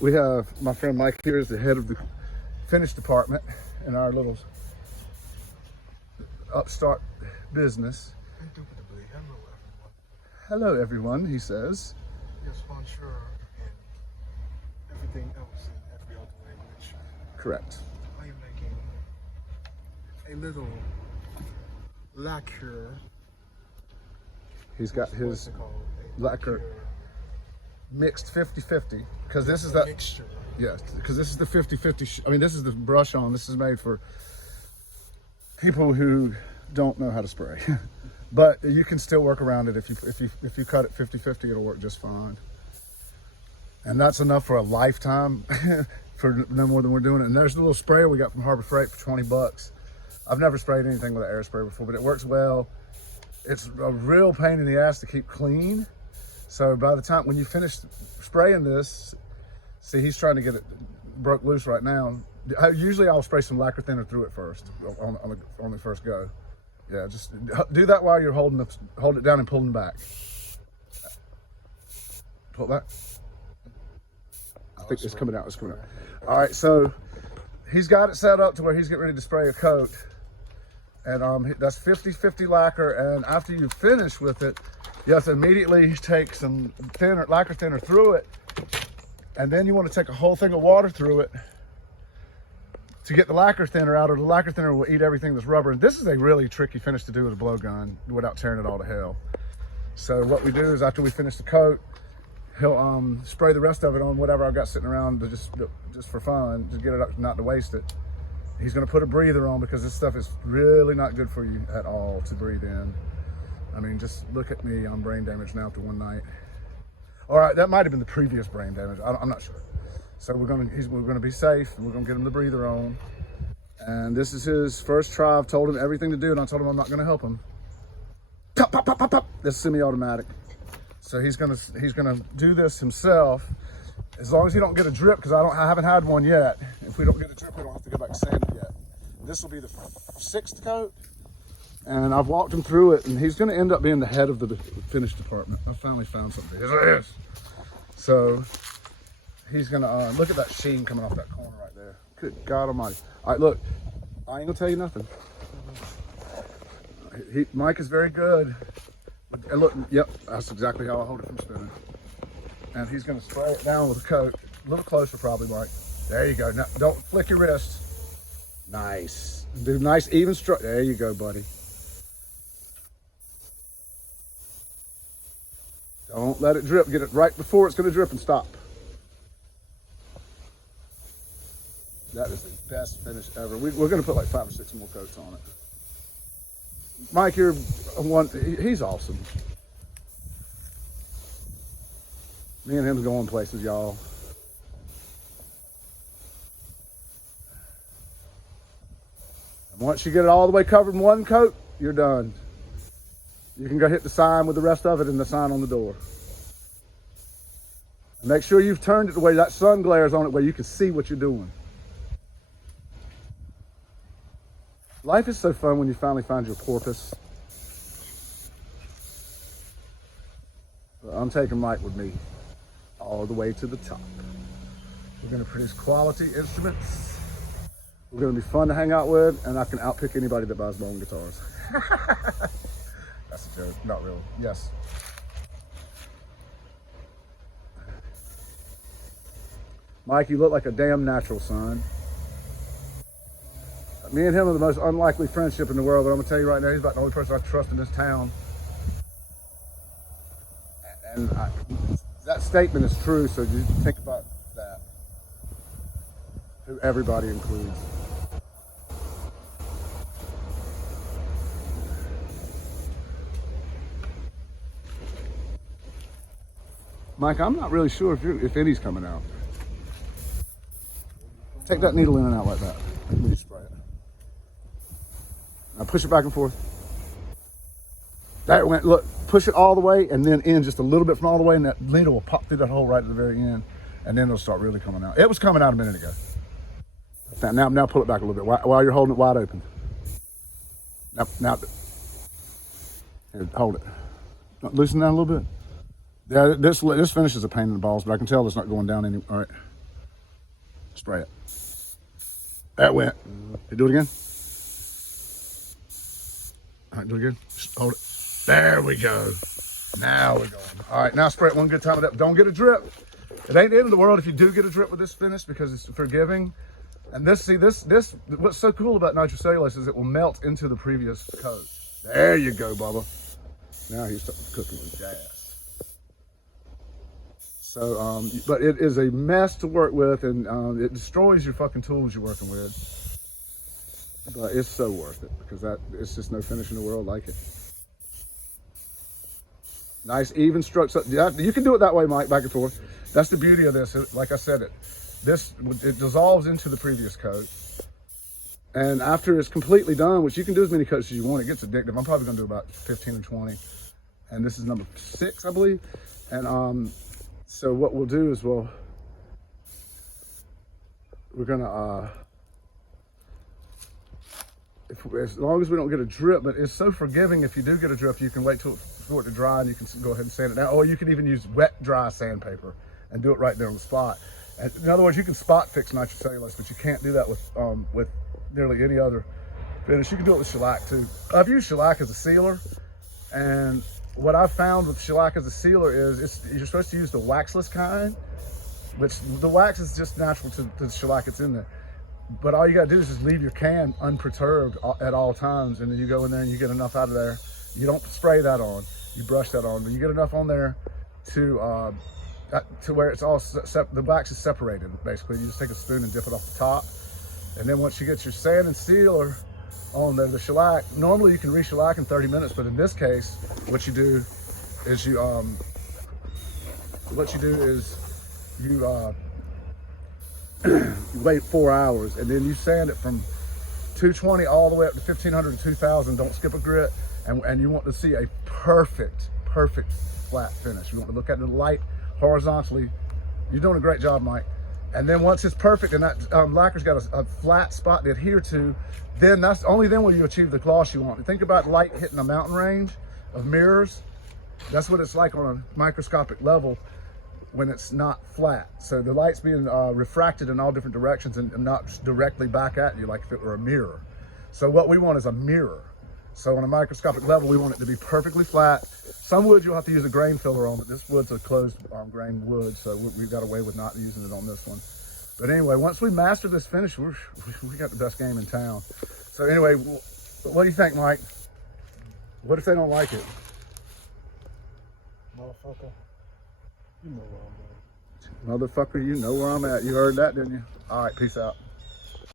We have my friend Mike here is the head of the finish department in our little upstart business. Indubitably. Hello everyone, he says. Yes, bonjour, and everything else in every other language. Correct. I am making a little lacquer. He's got What's his it called? A lacquer mixed 50-50 because this is that mixture. yes, because this is the 50-50 I mean, this is the brush on. This is made for people who don't know how to spray. But you can still work around it. If you cut it 50-50, it'll work just fine. And that's enough for a lifetime for no more than we're doing it. And there's the little sprayer we got from Harbor Freight for 20 bucks. I've never sprayed anything with an air sprayer before, but it works well. It's a real pain in the ass to keep clean. So by the time when you finish spraying this, see, he's trying to get it broke loose right now. Usually I'll spray some lacquer thinner through it first on the first go. Yeah, just do that while you're hold it down and pulling back. Pull back. I think it's coming out. It's coming out. All right, so he's got it set up to where he's getting ready to spray a coat, and that's 50-50 lacquer. And after you finish with it, you have to immediately take some lacquer thinner through it, and then you want to take a whole thing of water through it to get the lacquer thinner out, or the lacquer thinner will eat everything that's rubber. And this is a really tricky finish to do with a blowgun without tearing it all to hell. So what we do is after we finish the coat, he'll spray the rest of it on whatever I've got sitting around to just for fun, just get it up, not to waste it. He's gonna put a breather on because this stuff is really not good for you at all to breathe in. I mean, just look at me, I'm brain damaged now after one night. All right, that might have been the previous brain damage, I'm not sure. So we're gonna be safe, and we're gonna get him the breather on. And this is his first try. I've told him everything to do, and I told him I'm not gonna help him. Pop, pop, pop, pop, pop. This is semi-automatic. So he's gonna do this himself, as long as he don't get a drip, because I haven't had one yet. If we don't get a drip, we don't have to go back and sand it yet. This will be the 6th coat, and I've walked him through it, and he's gonna end up being the head of the finish department. I finally found something. Here it is. So he's gonna look at that sheen coming off that corner right there. Good God Almighty! All right, look, I ain't gonna tell you nothing. Mike is very good. And look, yep, that's exactly how I hold it from spinning. And he's gonna spray it down with a coat. A little closer, probably, Mike. There you go. Now, don't flick your wrist. Nice. Do nice even stroke. There you go, buddy. Don't let it drip. Get it right before it's gonna drip and stop. That is the best finish ever. We're going to put like 5 or 6 more coats on it. Mike here, he's awesome. Me and him's going places, y'all. And once you get it all the way covered in one coat, you're done. You can go hit the sign with the rest of it and the sign on the door. And make sure you've turned it the way that sun glares on it, where you can see what you're doing. Life is so fun when you finally find your porpoise. But I'm taking Mike with me all the way to the top. We're going to produce quality instruments. We're going to be fun to hang out with, and I can outpick anybody that buys bone guitars. That's a joke, not really. Yes. Mike, you look like a damn natural, son. Me and him are the most unlikely friendship in the world, but I'm gonna tell you right now, he's about the only person I trust in this town. And that statement is true, so you think about that. Who everybody includes. Mike, I'm not really sure if any's coming out. Take that needle in and out like that. Let me spray it. Now push it back and forth. That went, look, push it all the way and then in just a little bit from all the way, and that needle will pop through that hole right at the very end, and then it'll start really coming out. It was coming out a minute ago. Now pull it back a little bit while you're holding it wide open. Now, here, hold it. Loosen down a little bit. Yeah, this finish is a pain in the balls, but I can tell it's not going down any. All right. Spray it. That went. You do it again. All right, do it again. Just hold it. There we go. Now we're going. All right, now spray it one good time. Don't get a drip. It ain't the end of the world if you do get a drip with this finish because it's forgiving. And this, what's so cool about nitrocellulose is it will melt into the previous coat. There you go, Bubba. Now he's cooking with gas. So, but it is a mess to work with, and it destroys your fucking tools you're working with. But it's so worth it because it's just no finish in the world like it. Nice even strokes. You can do it that way, Mike, back and forth. That's the beauty of this. Like I said, it dissolves into the previous coat. And after it's completely done, which you can do as many coats as you want, it gets addictive. I'm probably gonna do about 15 or 20. And this is number 6, I believe. And so what we'll do is we're gonna, as long as we don't get a drip, but it's so forgiving. If you do get a drip, you can wait for it to dry and you can go ahead and sand it down. Or you can even use wet, dry sandpaper and do it right there on the spot. And in other words, you can spot fix nitrocellulose, but you can't do that with nearly any other finish. You can do it with shellac too. I've used shellac as a sealer, and what I've found with shellac as a sealer is you're supposed to use the waxless kind, which the wax is just natural to the shellac that's in there. But all you gotta do is just leave your can unperturbed at all times, and then you go in there and you get enough out of there. You don't spray that on, you brush that on, but you get enough on there to where it's all, the wax is separated, basically. You just take a spoon and dip it off the top. And then once you get your sand and sealer on there, the shellac, normally you can re-shellac in 30 minutes, but in this case, what you do is you wait 4 hours, and then you sand it from 220 all the way up to 1500 to 2000. Don't skip a grit, and you want to see a perfect flat finish. You want to look at the light horizontally. You're doing a great job, Mike. And then once it's perfect and that lacquer's got a flat spot to adhere to, then only then will you achieve the gloss you want. Think about light hitting a mountain range of mirrors. That's what it's like on a microscopic level when it's not flat. So the light's being refracted in all different directions and not directly back at you like if it were a mirror. So what we want is a mirror. So on a microscopic level, we want it to be perfectly flat. Some wood you'll have to use a grain filler on, but this wood's a closed grain wood, so we've got away with not using it on this one. But anyway, once we master this finish, we got the best game in town. So anyway, what do you think, Mike? What if they don't like it? Motherfucker, you know where I'm at. Motherfucker, you know where I'm at. You heard that, didn't you? All right, peace out.